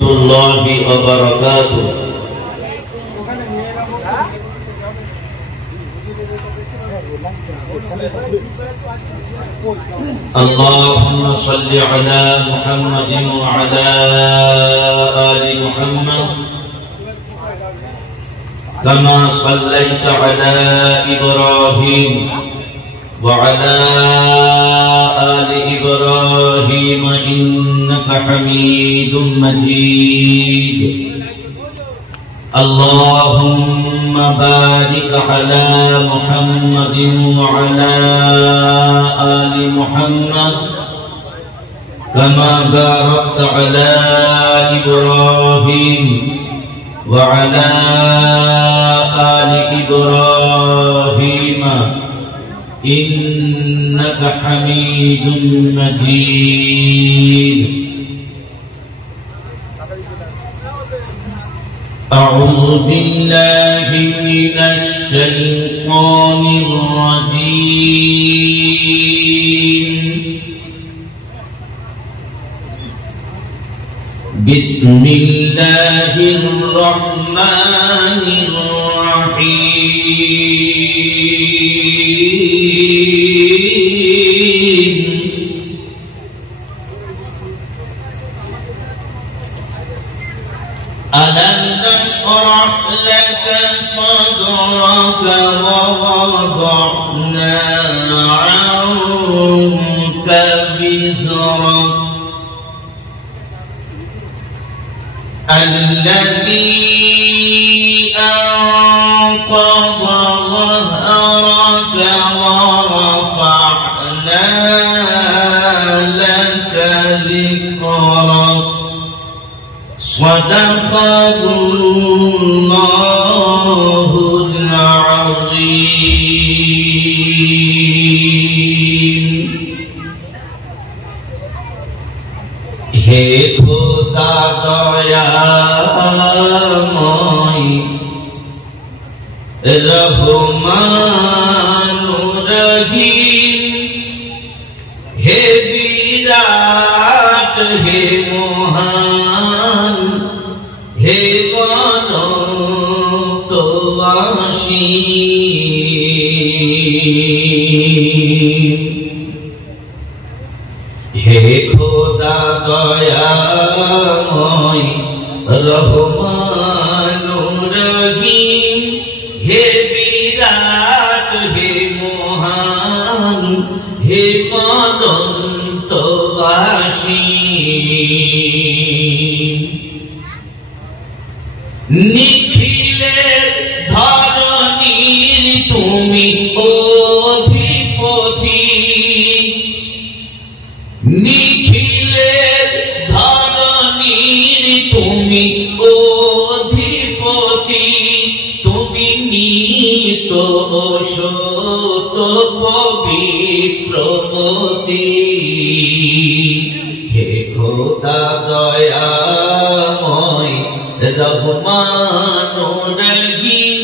الله وبركاته. اللهم صل على محمد وعلى آل محمد كما صليت على إبراهيم وعلى آل إبراهيم إنك حميد مجيد. اللهم بارك على محمد وعلى آل محمد كما باركت على إبراهيم وعلى آل إبراهيم إنك حميد مجيد. أعوذ بالله من الشيطان الرجيم. بسم الله الرحمن الرحيم. ألم نشرح لك صدرك ووضعنا عنك وزرك الذي أنقض ظهرك ورفعنا لك ذكرك. صدق الله العظيم. হে খোদা দয়াময় রহমান রহিম, হে বিরাট হে মহান হে অনন্ত অসীম। হে খোদা দয়াময় রহমান রহিম, হে বিরাট হে মহান হে অনন্ত অসীম। নিখিলের ধরণীর তুমি অধিপতি, নিখিলের ধরণীর তুমি অধিপতি, তুমি নিত সত পবিত্রমতি। হে খোদা দয়াময় রহমান রহিম,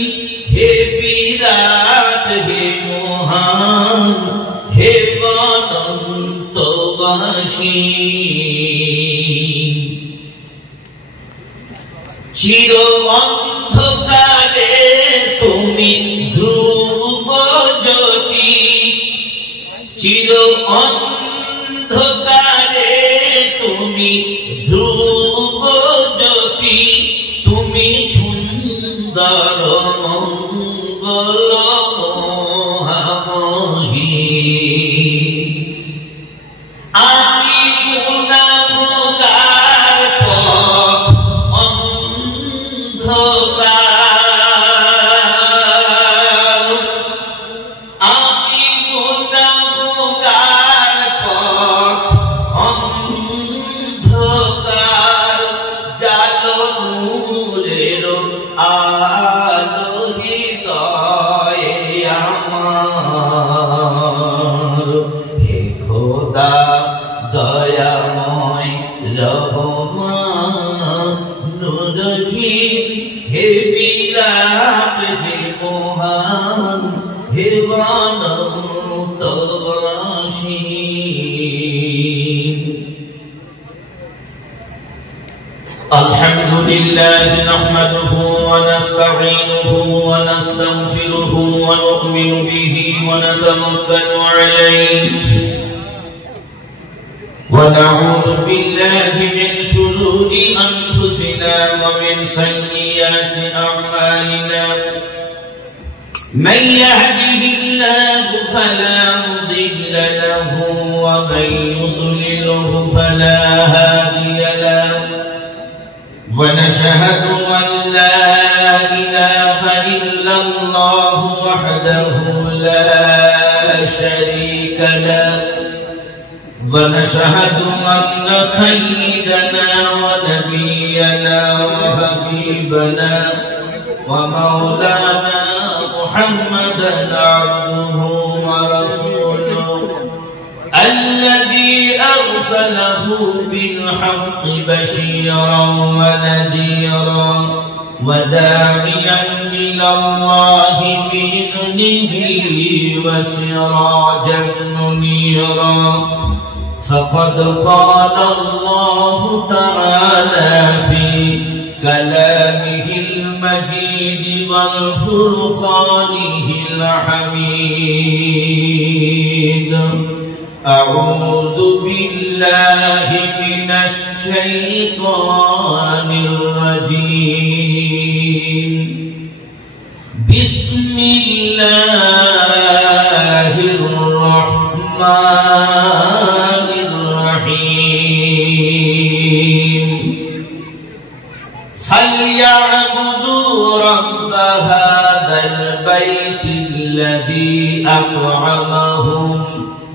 হে বিরাট হে মহান হে অনন্ত অসীম। চির অন্ধকারে তুমি ধ্রুব জ্যোতি, চির অন্ধকারে তুমি ধ্রুব জ্যোতি, তুমি সুন্দর মঙ্গল মহামহী। আমি গুনাহগার পথ অন্ধকার, আমি গুনাহগার পথ অন্ধকার, জালো নূরের আলো হৃদয়ে আমার। হে খোদা দয়াময় রহমান রহিম, হে বিরাট হে মহান হে অনন্ত অসীম। الحمد لله نحمده ونستعينه ونستغفره ونؤمن به ونتوكل عليه ونعوذ بالله من شرور أنفسنا ومن سيئات أعمالنا من يهده الله فلا مضل له ومن يضلله فلا هادي له ونشهد أن لا إله إلا الله وحده لا شريك له ونشهد أن سيدنا ونبينا وحبيبنا ومولانا محمدا عبده ورسوله الذي أرسله بالحق بشيرا ونذيرا وداعيا إلى الله بإذنه وسراجا منيرا فقد قال الله تعالى في كلامه المجيد والفرقانه الحميد أعوذ بالله من الشيطان الرجيم بسم الله الرحمن الرحيم فليعبدوا رب هذا البيت الذي أطعمهم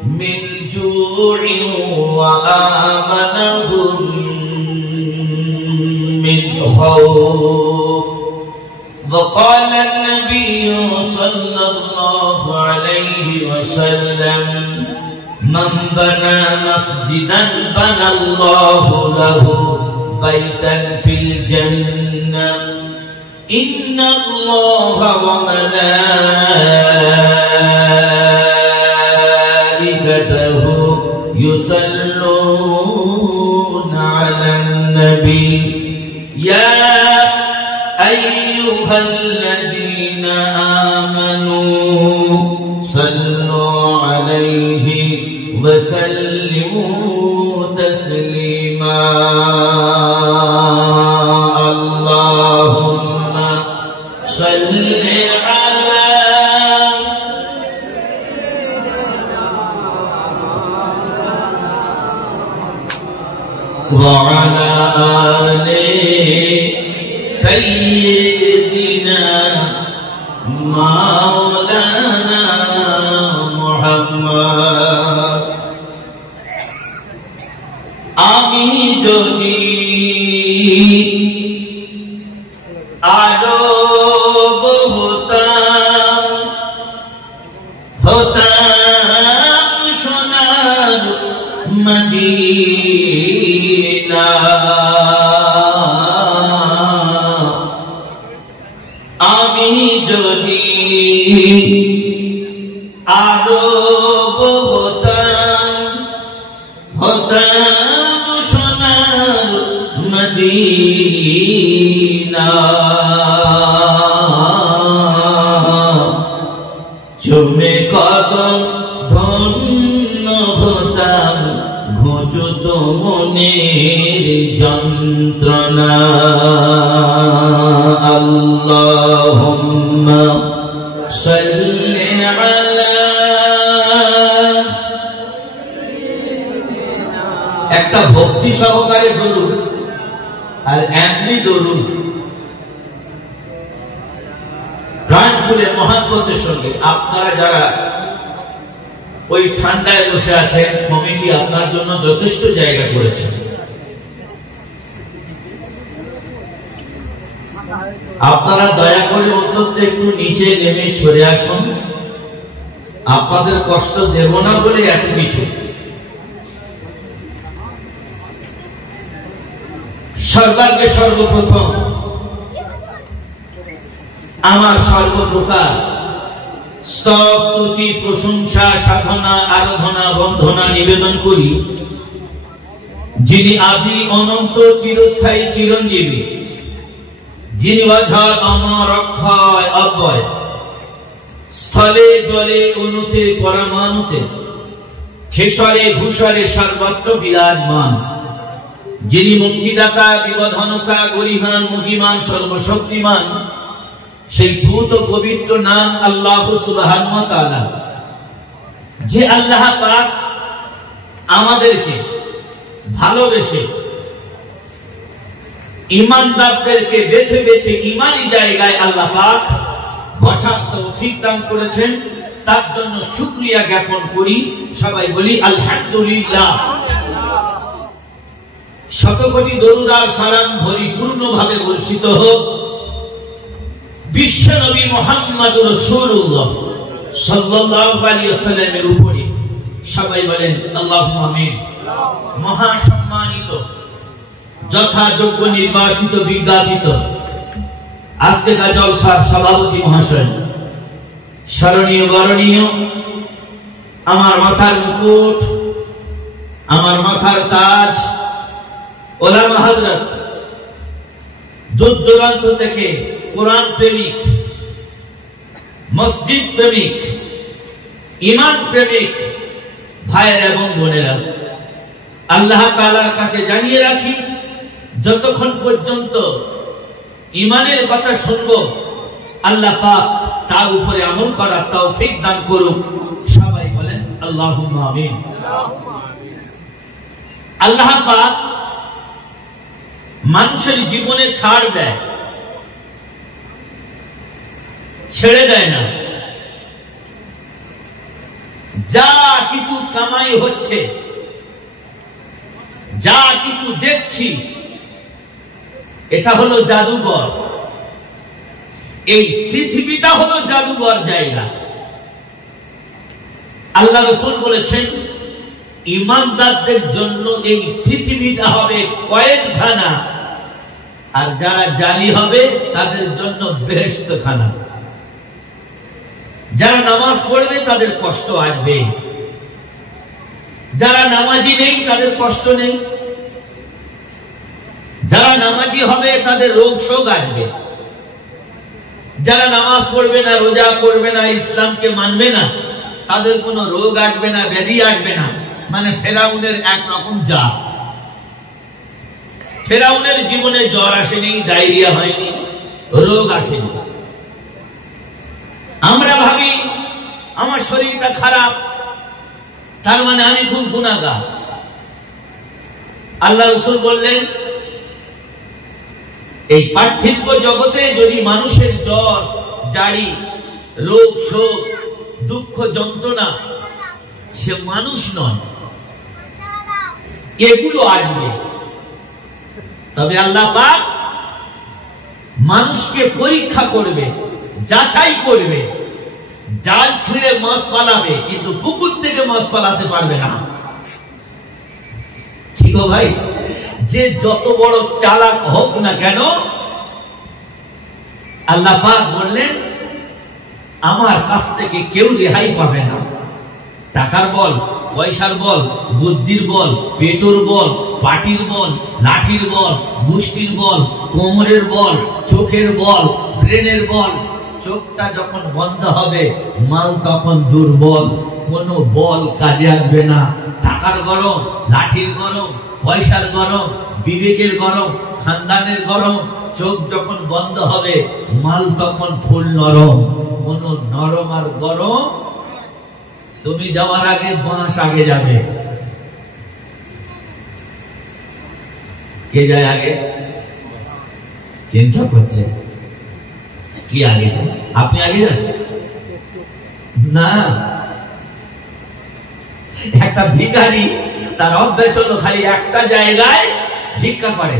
من جوع وآمنهم من خوف وقال النبي صلى الله عليه وسلم من بنى مسجدا بنى الله له بيتا في الجنة إن الله وملائكته يصلون على النبي يا أيها الذين آمنوا صلوا عليه وسلموا تسليما اللهم صل على وعلى آل سيدنا مولانا محمد আমি যদি আরব হতাম সোনার মদিনা আমি যদি আরব হতাম সোনার মদিনা চুমে কদম ধন্য হতাম ঘুচুত মনের যন্ত্রণা আল্লাহুম্মা সাল্লি আলা একটা ভক্তি সহকারে ধরুন আর এমনি ধরুন প্রাণ খুলে মহাব্বতের সঙ্গে আপনারা যারা ওই ঠান্ডায় বসে আছেন কমিটি আপনার জন্য যথেষ্ট জায়গা করেছে আপনারা দয়া করে অন্তত একটু নিচে নেমে সরে আসুন আপনাদের কষ্ট দেব না বলে এত কিছু সর্বাগ্রে সর্বপ্রথম আমার সর্বপ্রকার স্তব স্তুতি প্রশংসা সাধনা আরাধনা বন্দনা নিবেদন করি যিনি আদি অনন্ত চিরস্থায়ী চিরঞ্জীবী, যিনি অজাত অমর অক্ষয় অব্যয়, স্থলে জলে অনুতে পরমাণুতে, খেসরে ভূষরে সর্বত্র বিরাজমান, যিনি মুক্তিদাতা বিবধনতা গরিহান মহিমান সর্বশক্তিমান, সেই ভূত পবিত্র নাম আল্লাহ সুবহানাহু ওয়া তাআলা। যে আল্লাহ পাক আমাদেরকে ভালোবেসে ঈমানদারদেরকে বেছে বেছে ঈমানি জায়গায় আল্লাহ পাক বসার তৌফিক দান করেছেন, তার জন্য শুকরিয়া জ্ঞাপন করি। সবাই বলি আলহামদুলিল্লাহ। শতকোটি দরুদ আর সালাম পরিপূর্ণভাবে বর্ষিত হোক বিশ্ব নবী মুহাম্মদুর রাসূলুল্লাহ সাল্লাল্লাহু আলাইহি ওয়াসাল্লামের উপরে। সবাই বলেন আল্লাহুম্মা আমিন। মহাসম্মানিত যথাযোগ্য নির্বাচিত বিজ্ঞাপিত আজকের জলসার সভাপতি মহাশয়, স্মরণীয় বরণীয় আমার মাথার মুকুট, আমার মাথার তাজ, ওলামা হযরত, দূর দূরান্ত থেকে কোরআন প্রেমিক, মসজিদ প্রেমিক, ঈমান প্রেমিক ভাইয়েরা এবং বোনেরা, আল্লাহ তাআলার কাছে জানিয়ে রাখি, যতক্ষণ পর্যন্ত ঈমানের কথা শুনব আল্লাহ পাক তার উপরে আমল করার তৌফিক দান করুক। সবাই বলেন আল্লাহুম্মা আমিন। আল্লাহ পাক মানুষের জীবনে ছাড় দেয়, ছেড়ে দেয় না। যা কিছু কামাই হচ্ছে, যা কিছু দেখছি, এটা হলো জাদুঘর। এই পৃথিবীটা হলো জাদুঘর জায়গা। আল্লাহ রাসূল বলেছেন ঈমানদারদের জন্য এই পৃথিবীটা হবে কয়েদখানা, আর যারা জালি হবে তাদের জন্য বেহেশতখানা। যারা নামাজ পড়বে তাদের কষ্ট আসবে, যারা নামাজি নেই তাদের কষ্ট নেই, যারা নামাজি হবে তাদের রোগ শোক আসবে, যারা নামাজ পড়বে না, রোজা করবে না, ইসলামকে মানবে না, তাদের কোনো রোগ আসবে না, ব্যাধি আসবে না। মানে ফেরাউনের একরকম যা, ফেরাউনের জীবনে জ্বর আসেনি, ডায়রিয়া হয়নি, রোগ আসেনি। আমরা ভাবি আমার শরীরটা খারাপ, তার মানে আমি খুব গুনাহগার। আল্লাহ রাসূল বললেন এই পার্থিব জগতে যদি মানুষের জ্বর জারি, রোগ শোক, দুঃখ যন্ত্রণা, সে মানুষ নয়, এগুলো আসবে। তবে আল্লাহ পাক মানুষকে পরীক্ষা করবে, যাচাই করবে। জাল ছিঁড়ে মাছ পালাবে, কিন্তু পুকুর থেকে মাছ পালাতে পারবে না। ঠিক ভাই, যে যত বড় চালাক হোক না কেন, আল্লাহ পাক বললেন আমার কাছ থেকে কেউ রেহাই পাবে না। টাকার বল, পয়সার বল, বুদ্ধির বল, পেটোর বল, পাটির বল, লাঠির বল, মুষ্টির বল, কোমরের বল, চোখের বল, ব্রেনের বল। চোখটা যখন বন্ধ হবে মাল তখন দুর্বল, কোনো বল কাজে আসবে না। টাকার গরম, লাঠির গরম, পয়সার গরম, বিবেকের গরম, খানদানের গরম। চোখ যখন বন্ধ হবে মাল তখন ফুল নরম। কোন নরম আর গরম, তুমি যাওয়ার আগে বাঁশ আগে যাবে। কে যায় আগে? চিন্তা করছে কি আগে? আপনি আগে যান না। একটা ভিখারি, তার অভ্যাস হলো খালি একটা জায়গায় ভিক্ষা করে।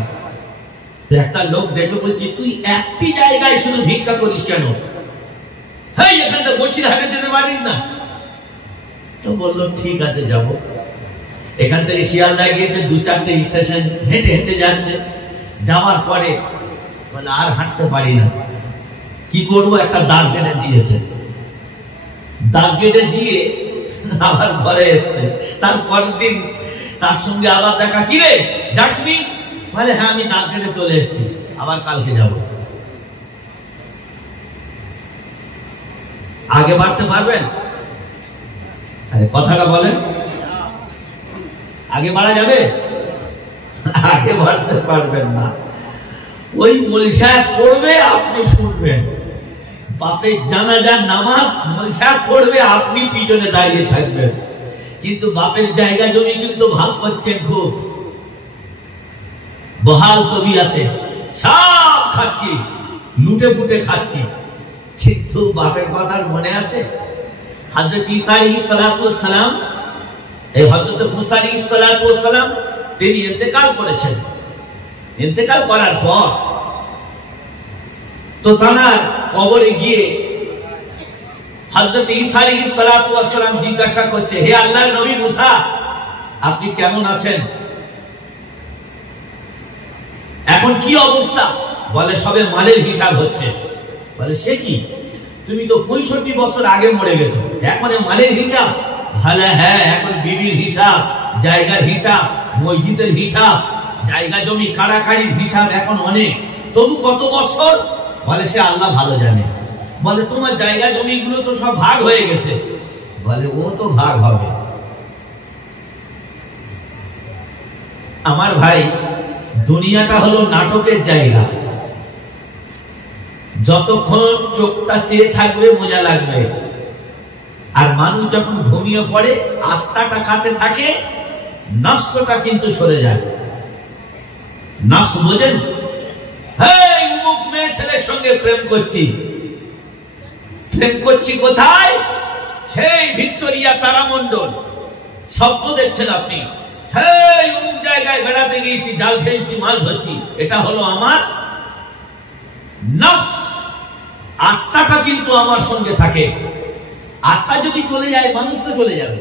একটা লোক দেখে বলছি তুই একটি জায়গায় শুধু ভিক্ষা করিস কেন? হ্যাঁ, এখানটা বসিরহাটে যেতে পারিস না? তো বললো ঠিক আছে যাব। এখান থেকে শিয়ালদায় গিয়েছে, 2-4টে স্টেশন হেঁটে হেঁটে যাচ্ছে। যাওয়ার পরে বলে আর হাঁটতে পারি না, কি করবো? একটা দাগ কেটে দিয়েছে। দাগ কেটে দিয়ে আবার ঘরে এসছে। তারপর দিন তার সঙ্গে আবার দেখা, কি রে যাসনি? বলে হ্যাঁ আমি দাঁত কেটে চলে এসেছি, আবার কালকে যাব। আগে বাড়তে পারবেন? আরে কথাটা বলেন, আগে বাড়া যাবে? আগে বাড়তে পারবেন না। ওই মৌলভী সাহেব পড়বে, আপনি শুনবেন। বাপের জানাজার নামাজ মৌলভী সাহেব পড়বে, আপনি পিছনে দাঁড়িয়ে থাকবেন। কিন্তু বাপের জায়গা জমি কিন্তু ভাগ করছেন খুব বহাল তবিয়াতে, সব খাচ্ছি, লুটে পুটে খাচ্ছি। কিন্তু বাপের কথা মনে আছে? হযরত ঈসা আলাইহিস সালাতু ওয়াস সালাম, এই হযরত মুসা আলাইহিস সালাতু ওয়াস সালাম তিনি ইন্তেকাল করেছেন। ইন্তেকাল করার পর তো তার কবরে গিয়ে হযরত ঈসা আলাইহিস সালাতু ওয়াস সালাম জিজ্ঞাসা করছে, হে আল্লাহর নবী মুসা, আপনি কেমন আছেন? এখন কি অবস্থা? বলে সবে মালের হিসাব হচ্ছে। বলে সে কি, তুমি তো 65 বছর আগে মরে গেছো, এখন মালের হিসাব? বলে হ্যাঁ, এখন বিবির হিসাব, জায়গার হিসাব, মসজিদের হিসাব, জায়গা জমি কাড়াকাড়ির হিসাব এখন অনেক। তবু কত বছর? বলে সে আল্লাহ ভালো জানে। বলে তোমার জায়গা জমিগুলো তো সব ভাগ হয়ে গেছে। বলে ও তো ভাগ হবে। আমার ভাই, দুনিয়াটা হলো নাটকের জায়গা। যতক্ষণ চোখটা চেয়ে থাকবে মজা লাগবে, আর মানুষ যখন ঘুমিয়ে পড়ে আত্মাটা কাছে থাকে, নফসটা কিন্তু সরে যায়। নফস বোঝেন? এই অমুক মেয়ে ছেলের সঙ্গে প্রেম করছি, প্রেম করছি কোথায়? সেই ভিক্টোরিয়া তারামণ্ডল স্বপ্ন দেখছেন আপনি। হ্যাঁ অমুক জায়গায় বেড়াতে গিয়েছি, জাল খেয়েছি, মাছ ধরছি। এটা হলো আমার নফস। আত্মাটা কিন্তু আমার সঙ্গে থাকে। আত্মা যদি চলে যায়, মানুষ তো চলে যাবে।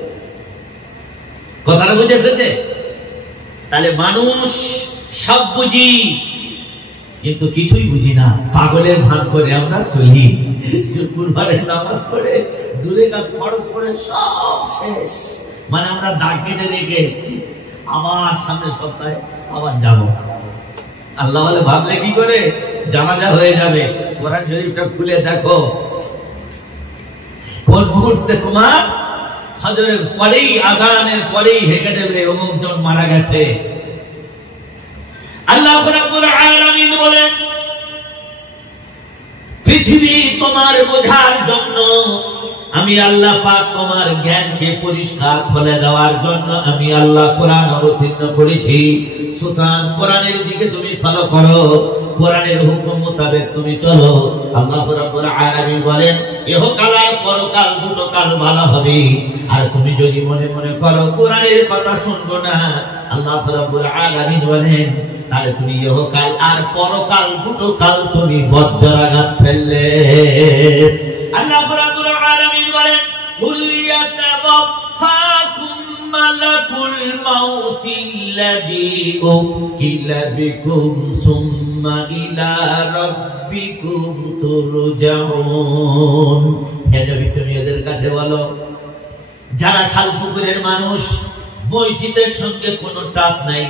কথাটা বুঝে এসেছে? তাহলে মানুষ সব বুঝি, কিন্তু কিছুই বুঝি না। পাগলের ভান করে আমরা চলি। কুরবানের নামাজ পড়ে, দূরে কাল খরচ করে সব শেষ। মানে আমরা দাগ কেটে রেখে এসছি, আবার সামনের সপ্তাহে আবার যাব। আল্লাহ বলে ভাবলে কি করে জানাজা হয়ে যাবে? কোরআন শরীফটা খুলে দেখো, কোন মুহূর্তে তোমার হজরের পরেই, আযানের পরেই হেঁকে দেবে অমুক জন মারা গেছে। আল্লাহ রাব্বুল আলামিন বলেন, পৃথিবী তোমার বোঝার জন্য আমি আল্লাহ পাক তোমার জ্ঞানকে পরিষ্কার করে দেওয়ার জন্য আমি আল্লাহ কোরআন অবতীর্ণ করেছি। সুতরাং কোরআনের দিকে তুমি ফলো করো, কোরআনের হুকুম মোতাবেক তুমি চলো। আল্লাহ রাব্বুল আলামিন বলেন, ইহকাল আর পরকাল দুটো কাল ভালো হবে। আর তুমি যদি মনে মনে করো কোরআনের কথা শুনবো না, আল্লাহ রাব্বুল আলামিন বলেন, তাহলে তুমি ইহকাল আর পরকাল দুটো কাল তুমি বজ্রাঘাত ফেললে। আল্লাহ রাব্বুল আলামিন বলেন, কুল ইয়াতাওয়াফাকুম মালাকুল মাউতিল্লাযী উকিলা বিকুম সুম্মা ইলা রাব্বিকুম তুরজাউন। হে নবী, তুমি এদের কাছে বলো, যারা শালপুকুরের মানুষ, মসজিদের সঙ্গে কোনো টাচ নাই,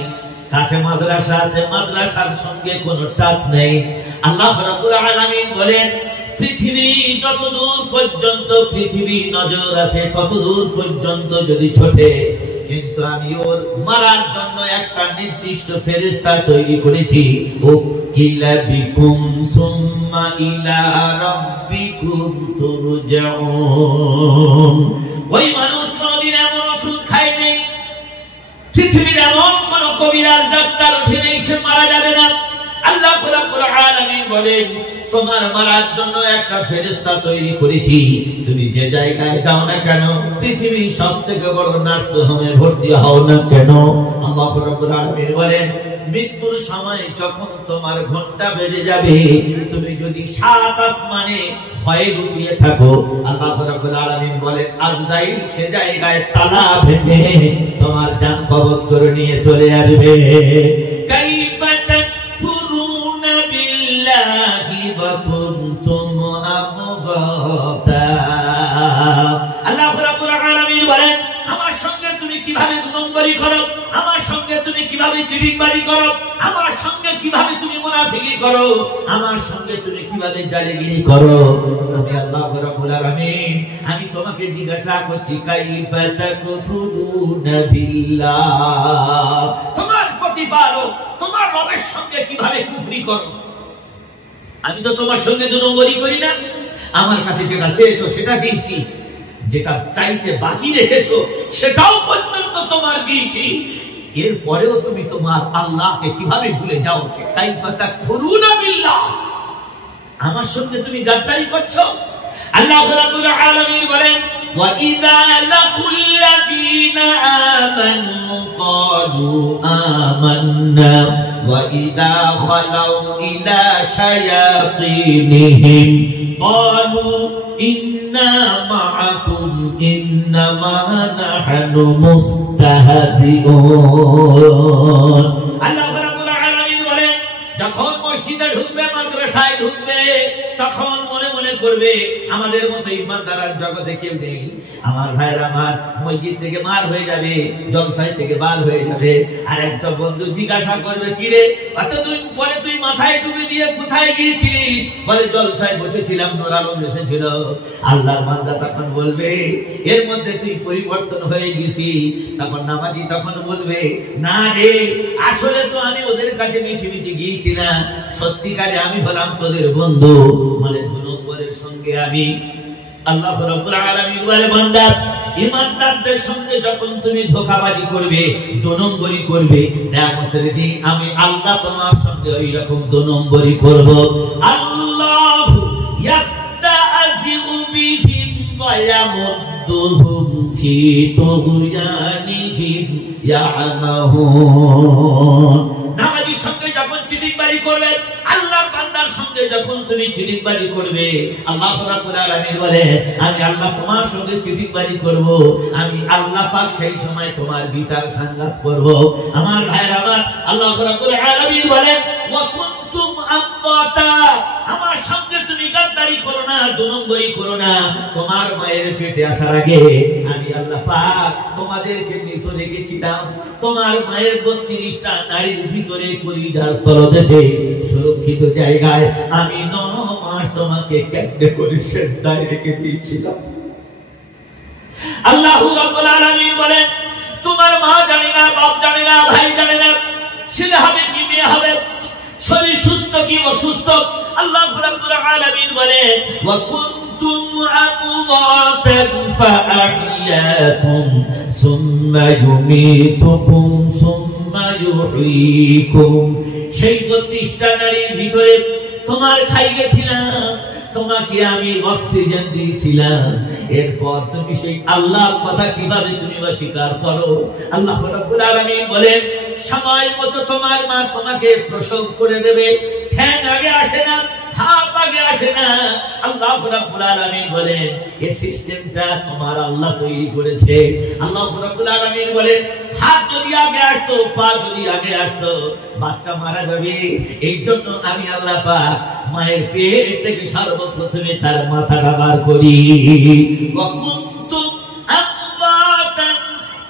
কাছে মাদ্রাসা আছে, মাদ্রাসার সঙ্গে কোনো টাচ নেই। আল্লাহ রাব্বুল আলামিন বলেন, পৃথিবী যতদূর পর্যন্ত পৃথিবী নজর আছে ততদূর পর্যন্ত যদি ছোটে, কিন্তু আমি ওর মারার জন্য একটা নির্দিষ্ট ফেরেশতা তৈরি করেছি। উকিলা বিকুম সুম্মা ইলা রাব্বিকুম তুরজাউন। ওই মানুষ কোনদিন এমন ওষুধ খায়নি, পৃথিবীর এমন কোন কবিরাজ ডাক্তার উঠে নেই সে মারা যাবে না। আল্লাহ রাব্বুল আলামিন বলেন, তোমার মারার জন্য একটা ফেরেশতা তৈরি করেছি। তুমি যে জায়গায় যাও না কেন, পৃথিবীর সবথেকে বড় নার্সিং হোমে ভর্তি হও না কেন, আল্লাহ রাব্বুল আলামিন বলেন, মৃত্যুর সময় যখন তোমার ঘন্টা বেজে যাবে, তুমি যদি সাত আসমানে ভয়ে লুটিয়ে থাকো, আল্লাহ রাব্বুল আলামিন বলেন, আজরাইল সে জায়গায় তালা ভেঙে তোমার জান কবজ করে নিয়ে চলে আসবে। কাইফা তাকফুরুনা বিল্লাহি ওয়া কুনতুম আমওয়াতা। আল্লাহ রাব্বুল আলামিন বলেন, আমার সঙ্গে তুমি কিভাবে দুনম্বরি করো, আমার সঙ্গে তুমি কিভাবে চিটিংবাজি করো, আমার সঙ্গে কিভাবে তুমি মুনাফিকি করো, আমার সঙ্গে তুমি কিভাবে জালিগিরি করো। আমি আল্লাহ রাব্বুল আলামিন আমি তোমাকে জিজ্ঞাসা করছি কাইফা তাকফুরুনা বিল্লাহ, তোমার প্রতিপালক তোমার রবের সঙ্গে কিভাবে কুফরি করো। আমি তো তোমার সঙ্গে দুই নম্বরই করি না, আমার কাছে যেটা চেয়েছো সেটা দিয়েছি, যেটা চাইতে বাকি রেখেছো সেটাও পর্যন্ত তোমার দিয়েছি, এরপরেও তুমি তোমার আল্লাহকে কিভাবে ভুলে যাও। কাইফা তাকফুরুনা বিল্লাহ, আমার সঙ্গে তুমি গাদ্দারি করছো। আল্লাহ রাব্বুল আলামিন বলেন وَإِذَا لَقُوا الَّذِينَ آمَنُوا قَالُوا آمَنَّا وَإِذَا خَلَوْا إِلَى شَيَاطِينِهِمْ قَالُوا إِنَّا مَعَكُمْ إِنَّمَا نَحْنُ مُسْتَهْزِئُونَ। আল্লাহ রাব্বুল আলামিন বলেন যখন মসজিদে ঢুকবে, মাদ্রাসায় ঢুকবে, তখন মনে মনে করবে আমাদের মতো ইমানদার আর জগতে কেউ নেই। আমার ভাইয়ের আমার মসজিদ থেকে বার হয়ে যাবে, জলসায় থেকে বার হয়ে যাবে, আর একটা বন্ধু জিজ্ঞাসা করবে কিরে এতদিন পরে তুই মাথায় টুপি দিয়ে কোথায় গিয়েছিলিস? বলে জলসায় বসেছিলাম, নূর আলম এসেছিল। আল্লাহর বান্দা তখন বলবে এর মধ্যে তুই পরিবর্তন হয়ে গেছি। তখন নামাজি তখন বলবে না রে, আসলে তো আমি ওদের কাছে মিছি মিছি গিয়েছি না, সত্যিকারে আমি হলাম তোদের বন্ধু। মানে দুই নম্বরের সঙ্গে আমি। আল্লাহ রাব্বুল আলামিন বলে বান্দা ইমানদারদের সঙ্গে যখন তুমি ধোঁকাবাজি করবে, দুই নম্বরই করবে, কিয়ামতের দিন আমি আল্লাহ তোমার সঙ্গে ওই রকম দুই নম্বরই করব। আল্লাহু ইয়াস্তাযিউ বিহিম ওয়া ইয়ামুদ্দুহুম ফি তুগয়ানিহিম ইয়ামাহুন। নামাজীর সঙ্গে যখন চিটিংবাজি করবে, আল্লাহর বান্দার সঙ্গে যখন তুমি চিটিংবাজি করবে, আল্লাহ রাব্বুল আলামিন বলে আমি আল্লাহ তোমার সঙ্গে চিটিংবাজি করব, আমি আল্লাহ পাক সেই সময় তোমার বিচার সংঘাত করব। আমার ভাইরা আমার, আল্লাহ রাব্বুল আলামিন বলে ওয়া কুনতুম আমওয়াতা, আমার সঙ্গে তুমি গাদ্দারি করো না, দুই নম্বরই করো না। তোমার মায়ের পেটে আসার আগে আমি আল্লাহ পাক তোমাদেরকে মৃত রেখেছিলাম, তোমার মায়ের ৩২টা নারীর ভিতরে কলিজার তলদেশে সুরক্ষিত জায়গায় আমি ৯ মাস তোমাকে কেন্দ্রে করে সেজদায় রেখে দিয়েছিলাম। আল্লাহ রাব্বুল আলামিন বলেন তোমার মা জানে না, বাপ জানে না, ভাই জানে না, ছেলে হবে কি মেয়ে হবে, শরীর সুস্থ কি অসুস্থ। আল্লাহ রাব্বুল আলামিন বলেন ওয়া কুনতুম আমওয়াতান ফাআহইয়াকুম সুম্মা ইউমীতুকুম সুম্মা ইউহয়ীকুম। সেই ৩২টা নারীর ভিতরে তোমার খাই গেছিলাম, তোমাকে আমি অক্সিজেন দিয়েছিলাম, এরপর তুমি সেই আল্লাহর কথা কিভাবে তুমি অস্বীকার করো। আল্লাহ রাব্বুল আলামিন বলেন সময় মতো তোমার মা তোমাকে প্রসব করে দেবে, ঠ্যাং আগে আসে না, হাত আগে আসে না। আল্লাহ রাব্বুল আলামিন বলেন এই সিস্টেমটা তোমার আল্লাহ তৈরি করেছে। আল্লাহ রাব্বুল আলামিন বলেন হাত যদি আগে আসতো, পা যদি আগে আসতো, বাচ্চা মারা যাবে। এই জন্য আমি আল্লাহ পাক মায়ের পেট থেকে সর্বপ্রথমে তার মাথাটা বার করি। ওয়া কুনতুম আমওয়াতান,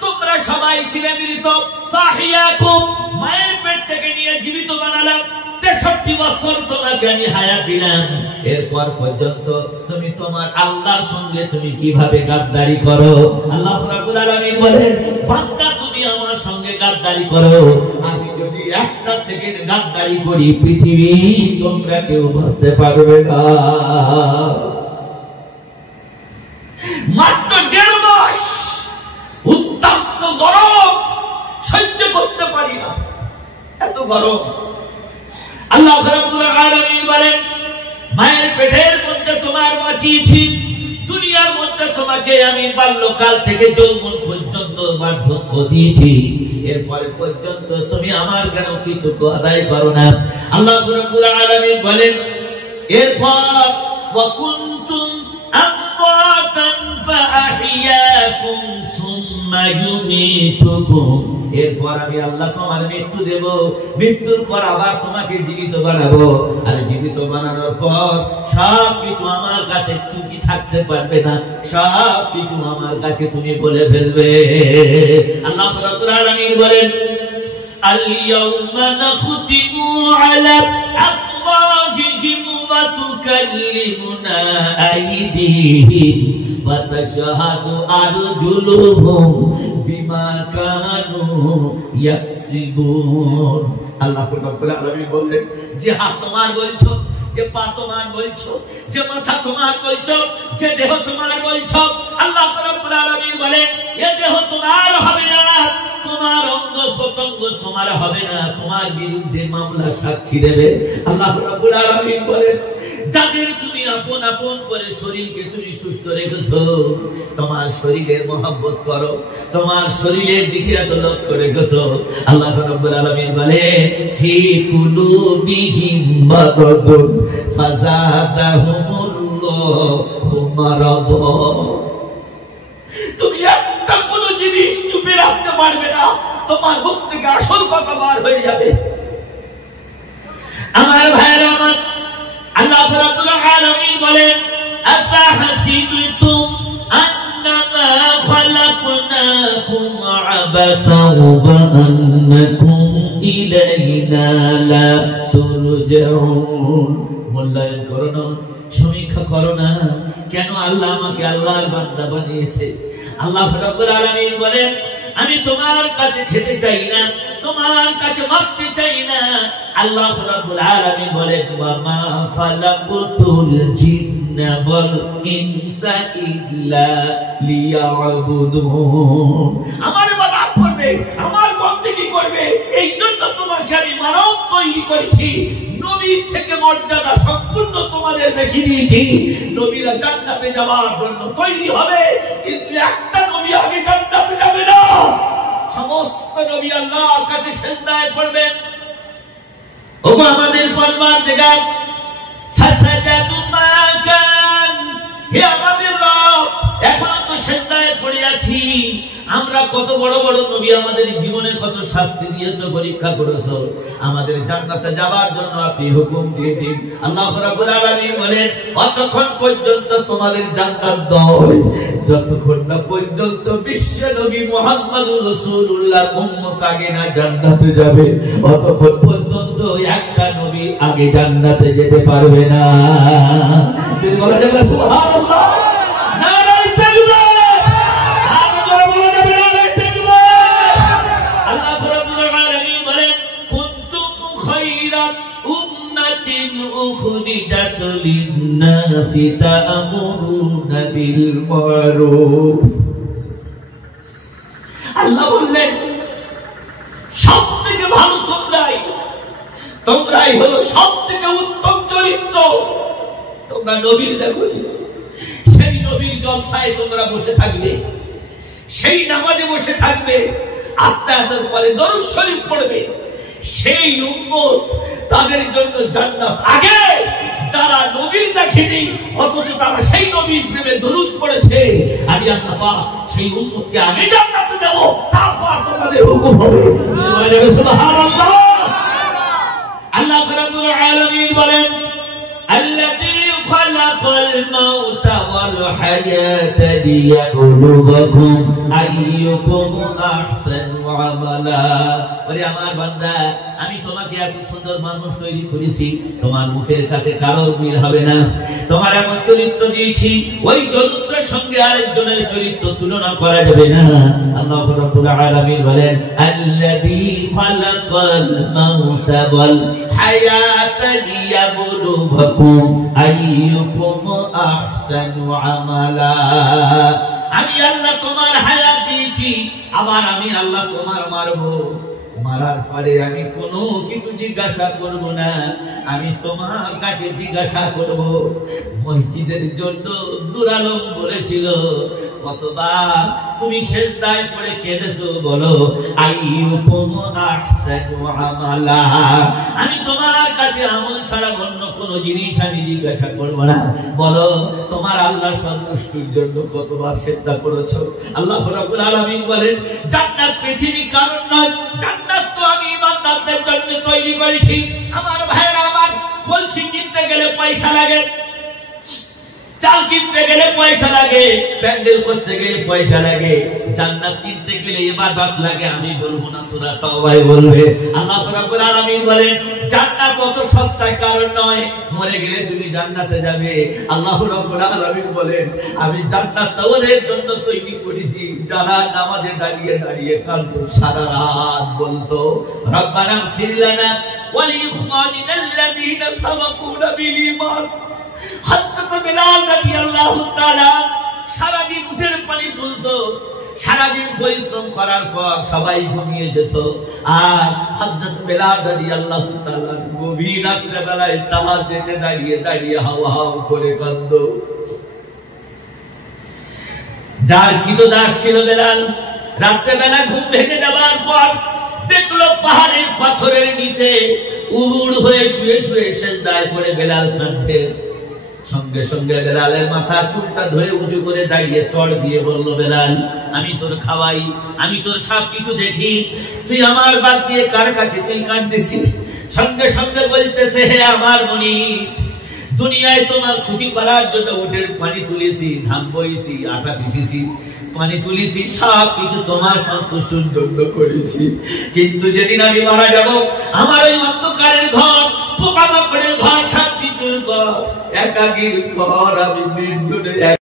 তোমরা সবাই ছিলে মৃত, ফাহিয়াকুম, মায়ের পেট থেকে নিয়ে জীবিত বানালাম, ৬৩ বছর তোমাকে আমি হায়াত দিলাম। এরপর পর্যন্ত তুমি তোমার আল্লাহর সঙ্গে তুমি কিভাবে গাদ্দারি করো। আল্লাহ রাব্বুল আলামিন বলেন বান্দা তুমি আমার সঙ্গে গাদ্দারি করো, আমি যদি একটা সেকেন্ড গাদ্দারি করি পৃথিবী তোমরা কেউ বাঁচতে পারবে না। মাত্র ১.৫ মাস উত্তপ্ত গরম সহ্য করতে পারি না, এত গরম। আল্লাহ রাব্বুল আলামিন বলেন মায়ের পেটের মধ্যে তোমার বাঁচিয়েছি, দুনিয়ার মধ্যে তোমাকে আমি বাল্যকাল থেকে যৌবন পর্যন্ত বার্ধক্য দিয়েছি, এরপরে পর্যন্ত তুমি আমার কেন কৃতজ্ঞ আদায় করো না। আল্লাহ রাব্বুল আলামিন বলেন এরপর ওয়া কুনতুম আমওয়াতান ফাআহইয়াকুম সুম্মা ইউমীতুকুম, এরপর আমি আল্লাহ তোমার মৃত্যু দেব, মৃত্যুর পর আবার তোমাকে জীবিত বানাবো, আর জীবিত বানানোর পর সব কিছু আমার কাছে চুকি থাকতে পারবে না, সব কিছু আমার কাছে তুমি বলে ফেলবে। আল্লাহ রাব্বুল আলামিন বলেন, আল-ইয়াওমা নাখতিমু আলা আফওয়াহিহিম ওয়া তুকাল্লিমুনা আইদিহিম ওয়া তাশহাদু আরজুলুহুম বিমা কানু ইয়াকসিবুন। আল্লাহ রাব্বুল আলামিন বললেন, যে হাত তোমার বলছো, যে পা তোমার বলছো, যে মাথা তোমার বলছো, যে দেহ তোমার বলছো, আল্লাহ রাব্বুল আলামিন বলেন, এ দেহ তোমার হবে না, তোমার অঙ্গ প্রত্যঙ্গ তোমার হবে না, তোমার বিরুদ্ধে মামলা সাক্ষী দেবে। আল্লাহ রাব্বুল আলামিন বলেন, যাদের তুমি আপন আপন করে শরীরকে তুমি সুস্থ রেখেছো, তোমার শরীরের মহব্বত করো, তোমার শরীরের দিকে এত লক্ষ্য রেখেছো, আল্লাহ রাব্বুল আলামিন বলেন, ফি কুলুবিহিম মারাদুন ফাযাদাহুমুল্লাহু মারাদা। তুমি একটা কোন জিনিস চুপে রাখতে পারবে না, তোমার মুখ থেকে আসল কথা বার হয়ে যাবে। আমার ভাইরা আমার, আল্লাহ রাব্বুল আলামিন বলেন, আফাহাসিবতুম আন্নামা খালাকনাকুম আবাসাও ওয়া আন্নাকুম ইলাইনা লা তুরজাউন। মূল্যায়ন করো না, সমীক্ষা করো না, কেন আল্লাহ আমাকে আল্লাহর বান্দা বানিয়েছে। আল্লাহ রাব্বুল আলামিন বলেন, আমি তোমার কাছে খেতে চাই না, তোমার কাছে মাগতে চাই না। আল্লাহ রাব্বুল আলামিন বলেন, ওয়া মা খালাকতুল জিন্না ওয়াল ইনসা ইল্লা লিয়াবুদুন। আমার ইবাদত করবে, আমার বন্দেগী করবে, এই জন্য তোমাকে আমি মানব তৈরি করেছি। নবীর থেকে মর্যাদা সম্পূর্ণ তোমাদের বেশি দিয়েছি। নবীরা জান্নাতে যাওয়ার জন্য তৈরি হবে, কিন্তু একটা নবী আগে জান্নাতে যাবে না। সমস্ত নবী আল্লাহর কাছে সিজদায় পড়বেন। ওগো আমাদের পরওয়ারদিগার, ফাসাজাদু মা কান, হে আমাদের রব, এখনো তো সিজদায় পড়ে আছি। আমরা কত বড় বড় নবী, আমাদের জীবনে কত শাস্তি দিয়েছো, পরীক্ষা করেছো, আমাদের জান্নাতে যাবার জন্য আপনি হুকুম দিয়ে দিন। আল্লাহ রাব্বুল আলামিন বলেন, অতক্ষণ পর্যন্ত তোমাদের জান্নাত নয়, যতক্ষণ না পর্যন্ত বিশ্ব নবী মুহাম্মদুর রাসূলুল্লাহর উম্মত আগে না জান্নাতে যাবে, অতক্ষণ পর্যন্ত একটা নবী আগে জান্নাতে যেতে পারবে না। বলা যাবে সুবহানাল্লাহ, নারায়ে তাকবীর। أخرجت للناس تأمرون بالمعروف। আল্লাহ বললেন, সব থেকে ভালো তোমরাই হলো সব থেকে উত্তম চরিত্র। তোমরা নবীর দেখো, সেই নবীর জলসায় তোমরা বসে থাকবে, সেই নামাজে বসে থাকবে, আত্মায়াতের পরে দরুদ শরীফ পড়বে। সেই উম্মত, তাদের জন্য জান্নাত আগে। যারা নবীর দেখেনি অথচ তারা সেই নবীর প্রেমে দরুদ পড়েছে, আমি আল্লাহ পাক সেই উম্মতকে আগে জান্নাতে দেব, তারপর তোমাদের হুকুম হবে। সুবহানাল্লাহ। আল্লাহ রাব্বুল আলামিন বলেন, আল্লাযী খালাকাল মাউতা ওয়াল হায়াতা লিয়াবলুয়াকুম আইয়ুকুম আহসানু আমালা। ওরে আমার বান্দা, আমি তোমাকে এত সুন্দর মানুষ তৈরি করেছি, তোমার মুখের কাছে কারোর মিল হবে না। তোমার এমন চরিত্র দিয়েছি, ওই চরিত্রের সঙ্গে আরেকজনের চরিত্র তুলনা করা যাবে না। আল্লাহ রাব্বুল আলামিন বলেন, আল্লাযী খালাকাল মাউতা ওয়াল হায়াতা লিয়াবলুয়াকুম আইয়ুকুম আহসানু আমালা। আমি আল্লাহ তোমার হায়াত দিয়েছি, আবার আমি আল্লাহ তোমার মারবো। মারার পরে আমি কোনো কিছু জিজ্ঞাসা করব না, আমি তোমার কাছে জিজ্ঞাসা করব। মসজিদের জন্য নূর আলম বলেছিল, কতবার তুমি সেজদায় পড়ে কেঁদেছো, বলো আইয়ুকুম আহসানু আমালা। আমি তোমার কাছে আমল ছাড়া অন্য কোন জিনিস আমি জিজ্ঞাসা করবো না। বলো তোমার আল্লাহর সন্তুষ্টির জন্য কতবার সেজদা করেছো? আল্লাহ রাব্বুল আলামিন বলেন, জান্নাত পৃথিবী কারণ নয়, জান্নাত তো আমি ইমানদারদের জন্য তৈরি করেছি। আমার ভাইরা আমার, কলসি কিনতে গেলে পয়সা লাগে, চাল কিনতে গেলে পয়সা লাগে, প্যান্ডেল করতে গেলে পয়সা লাগে, জান্নাত কিনতে গেলে ইবাদত লাগে। আমি বলবো না, সূরা তাওবায় বলবে। আল্লাহ রাব্বুল আলামিন বলেন, জান্নাত অত সস্তা কারণ নয়, মরে গেলে তুমি জান্নাতে যাবে। আল্লাহ রাব্বুল আলামিন বলেন, আমি জান্নাত ওদের জন্য তৈরি করেছি যারা নামাজে দাঁড়িয়ে দাঁড়িয়ে কাঁদতো, সারা রাত বলতো রব্বানা ইগফির লানা ওয়া লিইখওয়ানিনা আল্লাযীনা সাবাকুনা বিল ঈমান। হযরত বিলাল রাদিয়াল্লাহু তাআলা সারাদিন উটের পানি তুলতো, সারাদিন পরিশ্রম করার পর সবাই ঘুমিয়ে যেত, আর হযরত বিলাল রাদিয়াল্লাহু তাআলা গভীর রাত্রে বেলায় তাহাজ্জুদে দাঁড়িয়ে দাঁড়িয়ে হাওয়া হাওয়া করে কাঁদতো। যার কৃতদাস ছিল বেলাল, রাত্রে বেলা ঘুম ভেঙে যাবার পর দেখলো পাহাড়ের পাথরের নিচে উবুড় হয়ে শুয়ে শুয়ে সেজদায় পড়ে বেলাল কাঁদছে। সঙ্গে সঙ্গে বেলালের মাথা চুলটা ধরে উঁচু করে দাঁড়িয়ে চড় দিয়ে বলল, বেলাল আমি তোর খাওয়াই, আমি তোর সব কিছু দেখি, তুই আমার বাদ দিয়ে কার কাছে তুই কাঁদতেছিস? সঙ্গে সঙ্গে বলতেছে, হে আমার মনিব, দুনিয়ায় তোমার খুশি করার জন্য উটের পানি তুলেছি, ধান বইছি, আটা পিষেছি, পানি তুলেছি, সব কিছু তোমার সন্তুষ্টির জন্য করেছি। কিন্তু যেদিন আমি মারা যাব, আমার ওই অন্ধকারের ঘর, পোকামাকড়ের ঘর, সব কিছুর ঘর, একাকীর ঘর, আমি নির্জনে